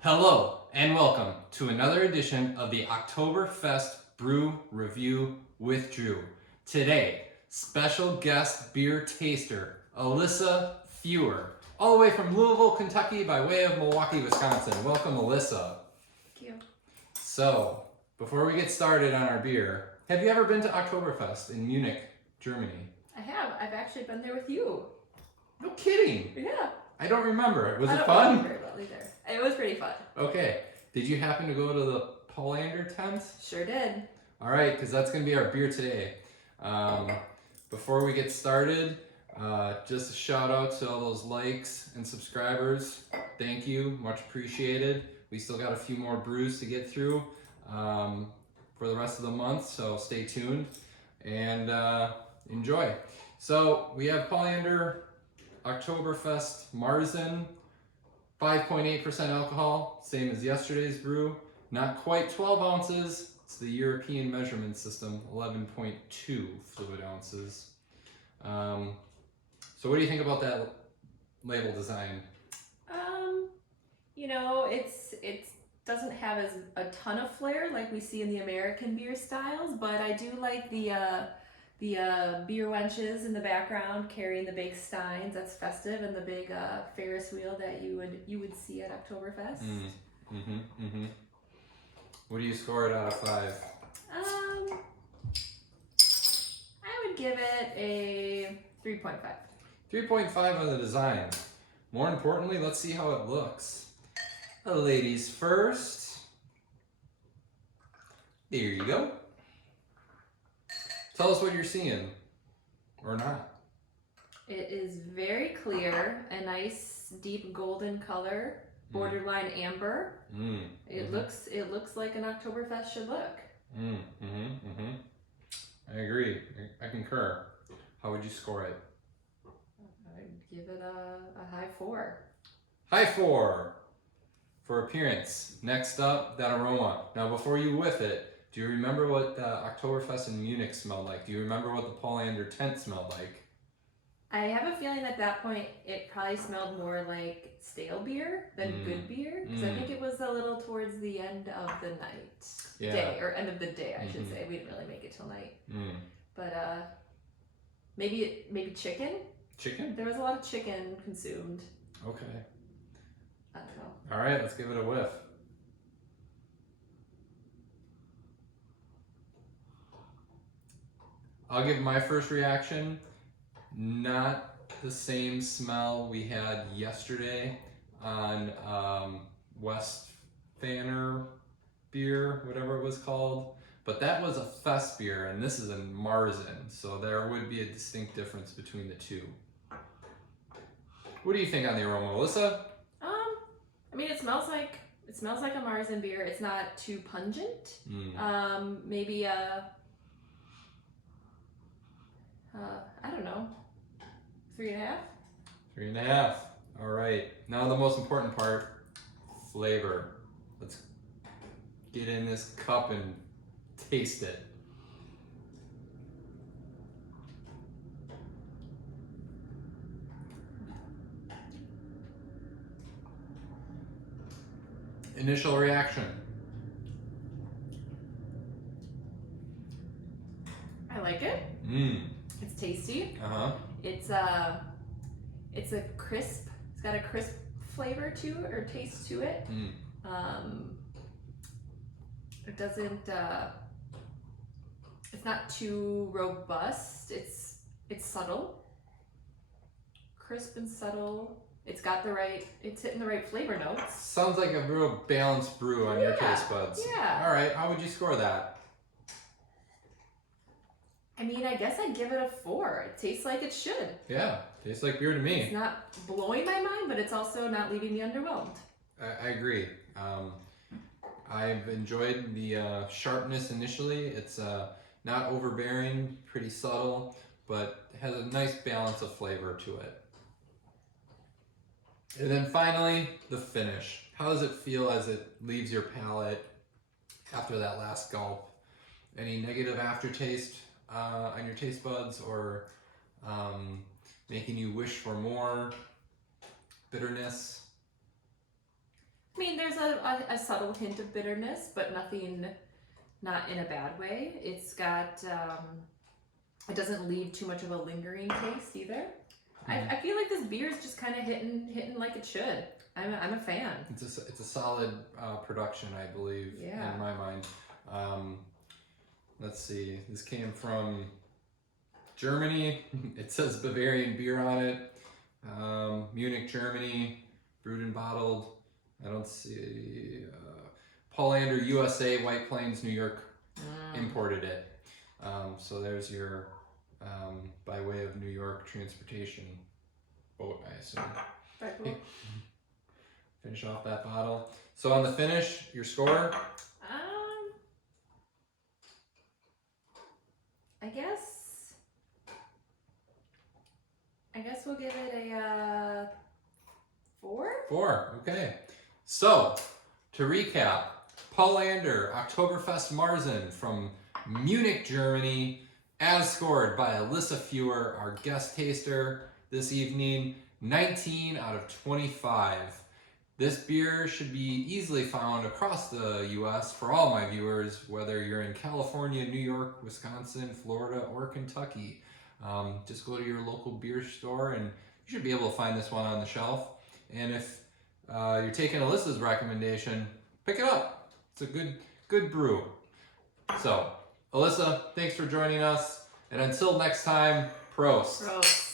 Hello and welcome to another edition of the Oktoberfest Brew Review with Drew. Today, special guest beer taster Alyssa Fewer, all the way from Louisville, Kentucky by way of Milwaukee, Wisconsin. Welcome, Alyssa. Thank you. So, before we get started on our beer, have you ever been to Oktoberfest in Munich, Germany? I have. I've actually been there with you. No kidding. Yeah. I don't remember. Was I it don't fun? remember very well either. It was pretty fun. Okay. Did you happen to go to the Paulaner tent? Sure did. All right, because that's going to be our beer today. Before we get started, just a shout out to all those likes and subscribers. Thank you, much appreciated. We still got a few more brews to get through for the rest of the month, so stay tuned and enjoy. So we have Paulaner Oktoberfest Marzen, 5.8% alcohol, same as yesterday's brew. Not quite 12 ounces. It's the European measurement system, 11.2 fluid ounces. So what do you think about that label design? It doesn't have a ton of flair like we see in the American beer styles, but I do like the beer wenches in the background carrying the big steins. That's festive, and the big Ferris wheel that you would see at Oktoberfest. What do you score it out of 5? I would give it a 3.5. 3.5 on the design. More importantly, let's see how it looks. Ladies first. There you go. Tell us what you're seeing, or not. It is very clear, a nice deep golden color, borderline amber. It looks like an Oktoberfest should look. I agree. I concur. How would you score it? I'd give it a high 4. High 4 for appearance. Next up, that aroma. Now, before you whiff it, do you remember what the Oktoberfest in Munich smelled like? Do you remember what the Paulaner tent smelled like? I have a feeling at that point it probably smelled more like stale beer than good beer, because I think it was a little towards the end of the day, or end of the day, I should say. We didn't really make it till night. But maybe chicken? Chicken? There was a lot of chicken consumed. Okay. I don't know. All right, let's give it a whiff. I'll give my first reaction. Not the same smell we had yesterday on West Fanner beer, whatever it was called. But that was a fest beer, and this is a Marzen, so there would be a distinct difference between the two. What do you think on the aroma, Alyssa? I mean, it smells like a Marzen beer. It's not too pungent. Maybe I don't know, 3.5. 3.5. All right. Now the most important part, flavor. Let's get in this cup and taste it. Initial reaction. I like it. It's tasty. It's a crisp. It's got a crisp flavor to it, or taste to it. It doesn't. It's not too robust. It's subtle, crisp and subtle. It's hitting the right flavor notes. Sounds like a real balanced brew on your taste buds. Yeah. All right, how would you score that? I mean, I guess I'd give it a 4. It tastes like it should. Yeah, tastes like beer to me. It's not blowing my mind, but it's also not leaving me underwhelmed. I agree. I've enjoyed the sharpness initially. It's not overbearing, pretty subtle, but has a nice balance of flavor to it. And then finally, the finish. How does it feel as it leaves your palate after that last gulp? Any negative aftertaste on your taste buds, or making you wish for more bitterness? I mean, there's a subtle hint of bitterness, but nothing, not in a bad way. It's got, it doesn't leave too much of a lingering taste either. I feel like this beer is just kind of hitting like it should. I'm a fan. It's a solid production, I believe, in my mind. Let's see. This came from Germany. It says Bavarian beer on it. Munich, Germany. Brewed and bottled. I don't see. Paulaner, USA. White Plains, New York. Imported it. So there's your by way of New York transportation boat, I assume. Very cool. Finish off that bottle. So on the finish, your score? I guess we'll give it a 4. 4, okay. So, to recap, Paulaner Oktoberfest Marzen from Munich, Germany, as scored by Alyssa Fewer, our guest taster this evening, 19 out of 25. This beer should be easily found across the U.S. for all my viewers, whether you're in California, New York, Wisconsin, Florida, or Kentucky. Just go to your local beer store and you should be able to find this one on the shelf. And if you're taking Alyssa's recommendation, pick it up. It's a good brew. So, Alyssa, thanks for joining us. And until next time, prost. Prost.